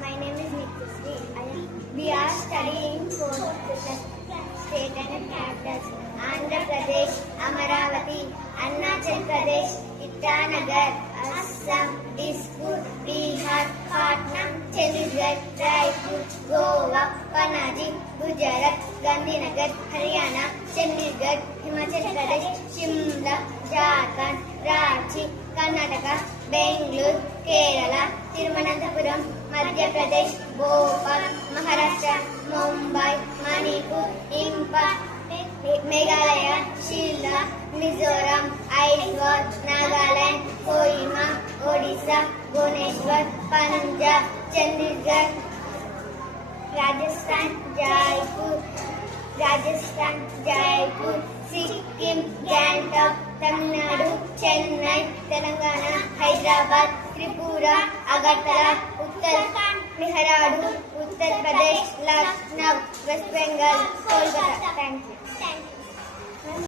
My name is Nityasri. We are studying fourth state and capitals. Andhra Pradesh, Amaravati, Arunachal Pradesh, Itanagar, Assam, Dispur, Bihar, Patna, Chandigarh, Raipur, Goa, Panaji, Gujarat, Gandhinagar, Haryana, Chandigarh, Himachal Pradesh, Shimla, Jharkhand, Ranchi, Karnataka, Bangalore, Kerala, Thiruvananthapuram, Madhya Pradesh, Bhopal, Maharashtra, Mumbai, Manipur, Imphal, Meghalaya, Shillong, Mizoram, Aizawl, Nagaland, Kohima, Odisha, Bhubaneswar, Punjab, Chandigarh, Rajasthan, Jaipur, Sikkim, Gangtok, Tamil Nadu, Chennai, Telangana, Hyderabad, Tripura, Agartala, Uttarakhand, Mehradun, Uttar Pradesh, Lucknow, West Bengal, Kolkata. Thank you.